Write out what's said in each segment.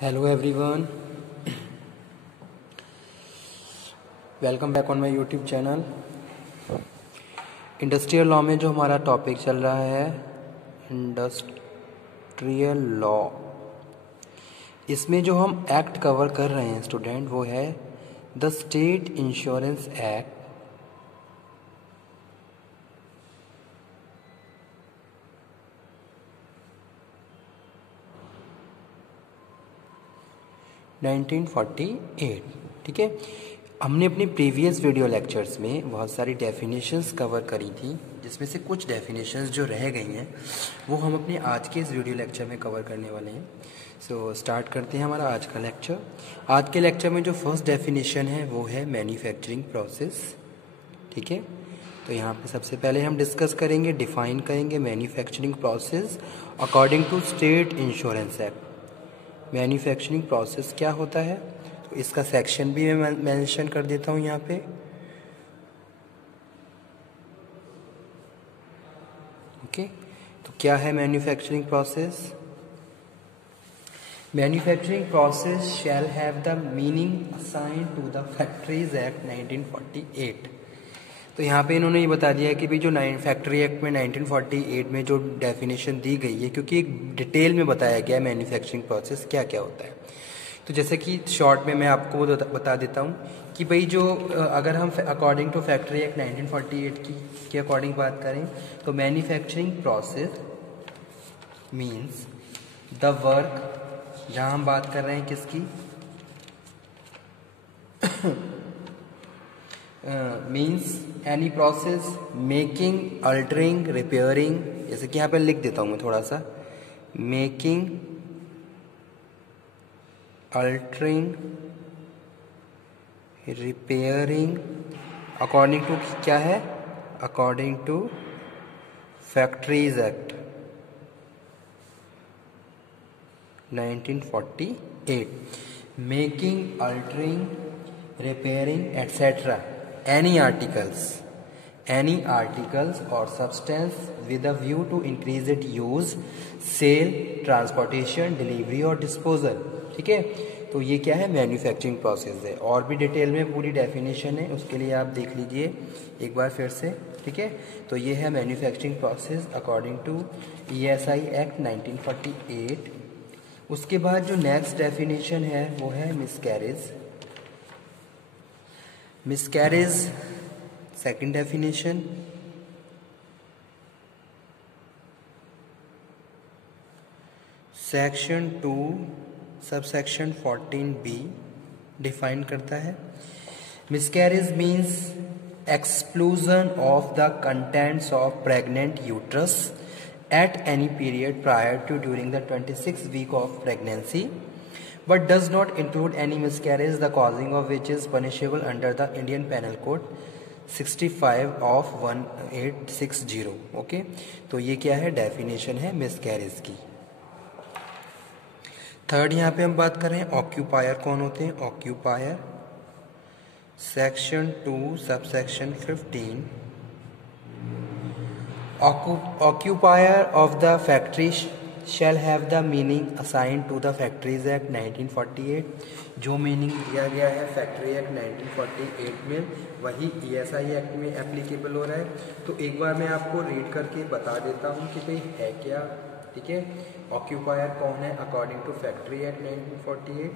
Hello everyone, welcome back on my YouTube channel. Industrial law में जो हमारा topic चल रहा है इंडस्ट्रियल लॉ, इसमें जो हम एक्ट कवर कर रहे हैं स्टूडेंट वो है द स्टेट इंश्योरेंस एक्ट 1948। ठीक है, हमने अपनी प्रीवियस वीडियो लेक्चर्स में बहुत सारी डेफिनेशंस कवर करी थी, जिसमें से कुछ डेफिनेशंस जो रह गई हैं वो हम अपने आज के इस वीडियो लेक्चर में कवर करने वाले हैं। सो स्टार्ट करते हैं हमारा आज का लेक्चर। आज के लेक्चर में जो फर्स्ट डेफिनेशन है वो है मैन्युफैक्चरिंग प्रोसेस। ठीक है, तो यहाँ पे सबसे पहले हम डिस्कस करेंगे, डिफाइन करेंगे manufacturing process according to state insurance act. Manufacturing process क्या होता है, तो इसका सेक्शन भी मैं मेंशन कर देता हूँ यहाँ पे। ओके, तो क्या है manufacturing process? Manufacturing process shall have the meaning assigned to the factories act 1948। तो यहाँ पे इन्होंने ये बता दिया है कि भाई जो फैक्ट्री एक्ट में 1948 में जो डेफिनेशन दी गई है, क्योंकि एक डिटेल में बताया गया है मैन्युफैक्चरिंग प्रोसेस क्या क्या होता है। तो जैसे कि शॉर्ट में मैं आपको बता देता हूँ कि भाई जो अगर हम अकॉर्डिंग टू फैक्ट्री एक्ट 1948 के अकॉर्डिंग बात करें तो manufacturing process means the work, जहाँ हम बात कर रहे हैं किसकी, means any process making, altering, repairing, जैसे कि यहाँ पे लिख देता हूँ मैं थोड़ा सा, making, altering, repairing according to क्या है, according to factories act 1948, making, altering, repairing etc. any articles or substance with a view to increase its use, sale, transportation, delivery और disposal। ठीक है, तो ये क्या है, मैन्युफैक्चरिंग प्रोसेस है। और भी डिटेल में पूरी डेफिनेशन है, उसके लिए आप देख लीजिए एक बार फिर से। ठीक है, तो ये है manufacturing process according to ESI act 1948। उसके बाद जो नेक्स्ट डेफिनेशन है वो है miscarriage. Miscarriage second definition, section 2 subsection 14B define करता है। Miscarriage means exclusion of the contents of pregnant uterus at any period prior to during the 26th week of pregnancy, but does not include any miscarriage the causing of which is punishable under the Indian Penal Code 65 of 1860। Okay, तो ये क्या है, definition है miscarriage की। Third यहाँ पे हम बात कर रहे हैं ऑक्यूपायर कौन होते हैं। Occupier section 2 subsection 15, occupier of the factory shall have the meaning assigned to the Factories Act 1948। जो मीनिंग दिया गया है फैक्ट्री एक्ट 1948 में वही ESI एक्ट में एप्लीकेबल हो रहा है। तो एक बार मैं आपको रीड करके बता देता हूँ कि भाई है क्या। ठीक है, ऑक्यूपायर कौन है according to factory act 1948।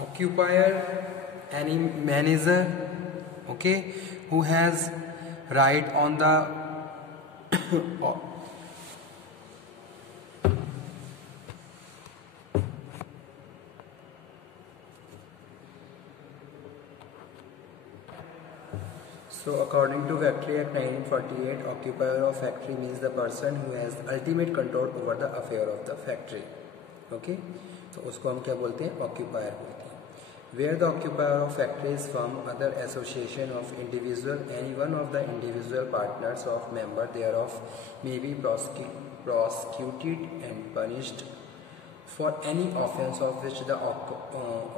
Occupier, any manager, okay, who has right on the So according to Factory Act 1948, occupier of factory means the person who has ultimate control over the affair of the factory. Okay, तो उसको हम क्या बोलते हैं? Occupier बोलते हैं. Where the occupier of factory is from other association of individual, any one of the individual partners of member thereof may be prosecuted and punished for any offense of which the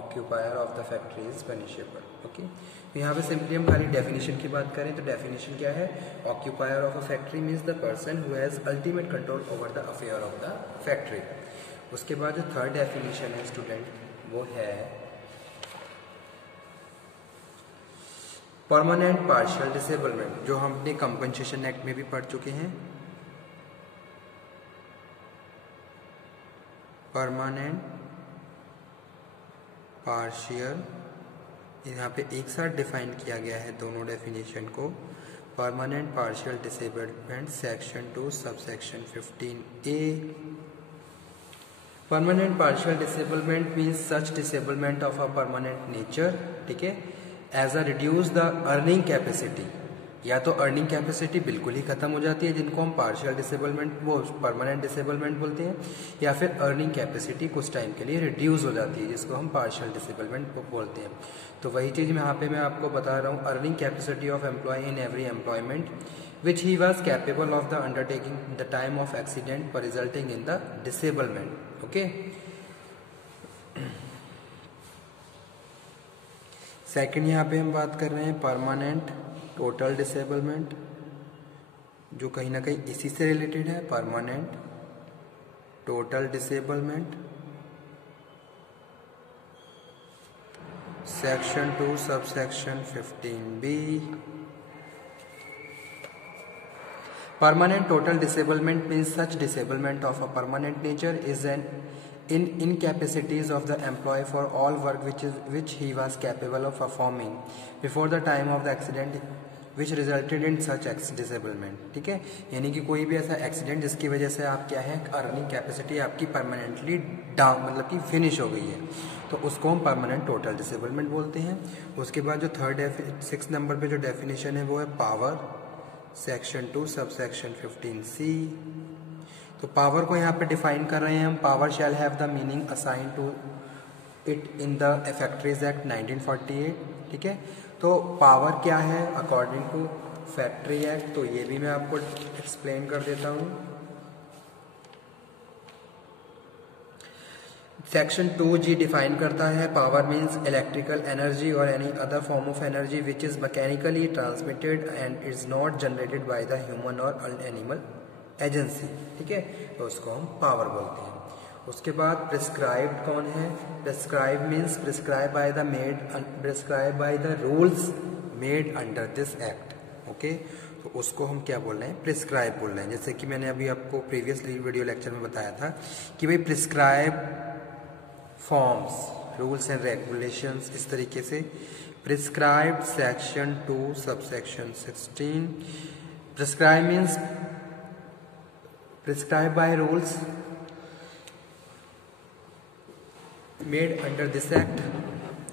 occupier of the factory is punishable. Okay, तो यहाँ पे simply हम खाली definition की बात करें तो definition क्या है? Occupier of a factory means the person who has ultimate control over the affair of the factory. उसके बाद जो थर्ड डेफिनेशन है स्टूडेंट वो है परमानेंट पार्शियल डिसेबलमेंट, जो हम अपने कंपनसेशन एक्ट में भी पढ़ चुके हैं. परमानेंट पार्शियल, यहाँ पे एक साथ डिफाइन किया गया है दोनों डेफिनेशन को. Permanent partial disablement section 2 subsection 15A. Permanent partial disablement means such disablement of a permanent nature, ठीक है, as a reduce the earning capacity. या तो अर्निंग कैपेसिटी बिल्कुल ही खत्म हो जाती है जिनको हम पार्शियल डिसेबलमेंट वो परमानेंट डिसेबलमेंट बोलते हैं, या फिर अर्निंग कैपेसिटी कुछ टाइम के लिए रिड्यूस हो जाती है जिसको हम पार्शियल डिसेबलमेंट बोलते हैं. तो वही चीज़ यहाँ पे मैं आपको बता रहा हूँ, earning capacity of employ in every employment which he was capable of the undertaking the time of accident पर resulting in the disablement. Okay, second यहाँ पे हम बात कर रहे हैं परमानेंट टोटल डिसेबलमेंट, जो कहीं ना कहीं इसी से रिलेटेड है. Permanent total disablement section 2 subsection 15B. Permanent total disablement means such disablement of a permanent nature is an incapacities of the employee for all work which he was capable of performing before the time of the accident which resulted in such disablement. ठीक है, यानी कि कोई भी ऐसा accident जिसकी वजह से आप क्या है, अर्निंग कैपेसिटी आपकी परमानेंटली डाउन मतलब कि फिनिश हो गई है, तो उसको हम परमानेंट टोटल डिसेबलमेंट बोलते हैं. उसके बाद जो 6 नंबर पे जो डेफिनेशन है वो है पावर, सेक्शन 2 सबसेक्शन 15C. तो पावर को यहाँ पे डिफाइन कर रहे हैं हम. Power shall have the meaning assign to it in the factories act 1948. ठीक है, तो पावर क्या है अकॉर्डिंग टू फैक्ट्री एक्ट, तो ये भी मैं आपको एक्सप्लेन कर देता हूँ. सेक्शन 2G डिफाइन करता है पावर मीन्स इलेक्ट्रिकल एनर्जी और any other form of energy which is mechanically transmitted and is not generated by the human और एनिमल एजेंसी. ठीक है, तो उसको हम पावर बोलते हैं. उसके बाद प्रिस्क्राइब्ड कौन है? Prescribe means prescribe by the rules made under this act. Okay, तो उसको हम क्या बोल रहे हैं? प्रिस्क्राइब बोल रहे हैं. जैसे कि मैंने अभी आपको प्रीवियसली वीडियो लेक्चर में बताया था कि भाई prescribe forms rules and regulations, इस तरीके से. Prescribed section 2 subsection 16. Prescribe means prescribe by rules made under this act.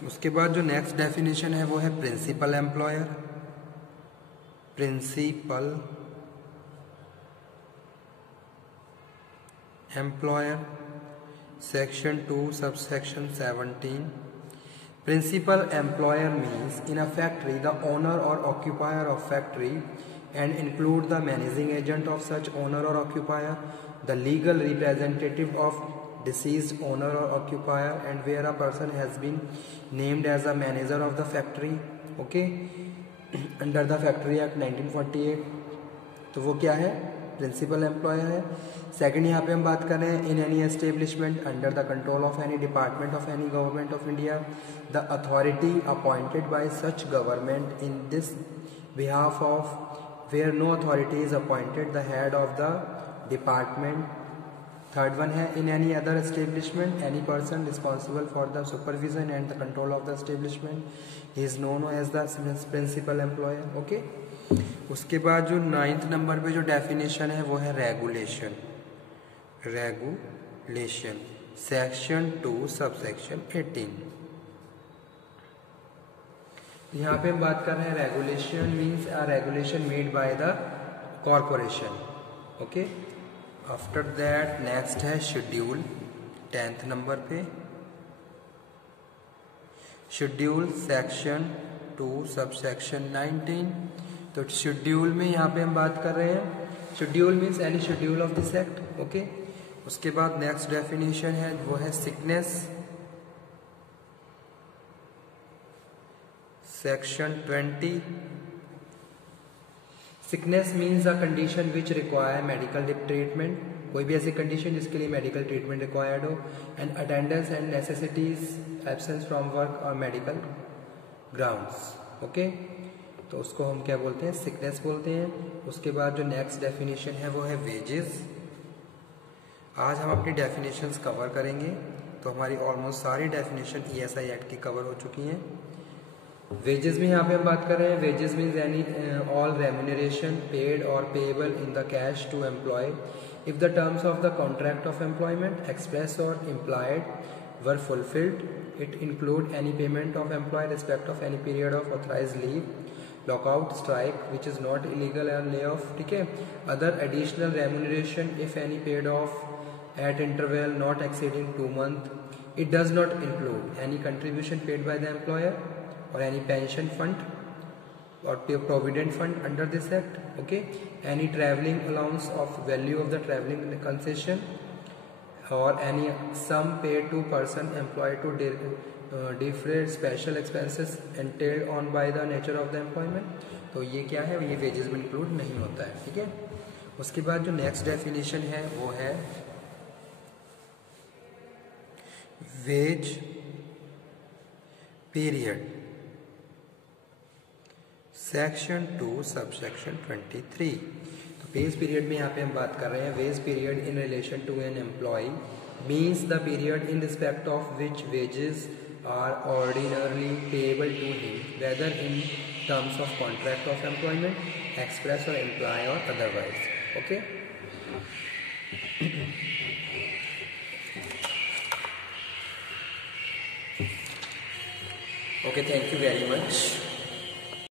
उसके बाद जो नेक्स्ट डेफिनेशन है वो है principal employer. Principal employer section 2 subsection 17. Principal employer means in a factory the owner or occupier of factory and include the managing agent of such owner or occupier, the legal representative of deceased owner or occupier, and where a person has been named as a manager of the factory. Okay, under the Factory Act 1948. तो वो क्या है? Principal employer है. Second यहाँ पे हम बात कर रहे हैं in any establishment under the control of any department of any government of India, the authority appointed by such government in this behalf of where no authority is appointed the head of the department. Third one है in any other establishment any person responsible for the supervision and the control of the establishment is known as the principal employer. Okay, उसके बाद जो 9th number पे जो definition है वो है regulation. Regulation section 2 subsection 18. यहाँ पे हम बात कर रहे हैं regulation means a regulation made by the corporation. Okay, after that next है शेड्यूल 10th नंबर पे। Schedule section 2 sub section 19। तो शेड्यूल में यहाँ पे हम बात कर रहे हैं, schedule means any schedule of this act. Okay, उसके बाद नेक्स्ट डेफिनेशन है वो है sickness, section 20। Sickness means a condition which require medical treatment, कोई भी ऐसी कंडीशन जिसके लिए मेडिकल ट्रीटमेंट रिक्वायर्ड हो, and attendance and necessities absence from work और मेडिकल ग्राउंड्स। ओके, तो उसको हम क्या बोलते हैं, सिकनेस बोलते हैं। उसके बाद जो नेक्स्ट डेफिनेशन है वो है वेजेस। आज हम अपनी डेफिनेशंस कवर करेंगे, तो हमारी ऑलमोस्ट सारी डेफिनेशन ESI एक्ट की कवर हो चुकी हैं। वेजेस में यहाँ पे हम बात कर रहे हैं, wages means any all remuneration paid और payable in the cash to employ if the terms of the contract of employment express or implied were fulfilled. It include any payment of employee respect of any period of authorized leave, lockout, strike which is not illegal and layoff, ठीक है, other additional remuneration if any paid off at interval not exceeding 2 months. It does not include any contribution paid by the employer or any pension fund or provident fund under this act. Okay, any traveling allowance of value of the traveling concession or any sum paid to person employed to defray special expenses entailed on by the nature of the employment. तो ये क्या है, ये wages में include नहीं होता है। ठीक है, उसके बाद जो नेक्स्ट डेफिनेशन है वो है veg period, section 2 sub section 23। तो वेज पीरियड में यहाँ पे हम बात कर रहे हैं, wage period in relation to an employ means the period in respect of which wages are ordinarily payable to him whether in terms of contract of employment express or implied or otherwise. Okay, okay, thank you very much.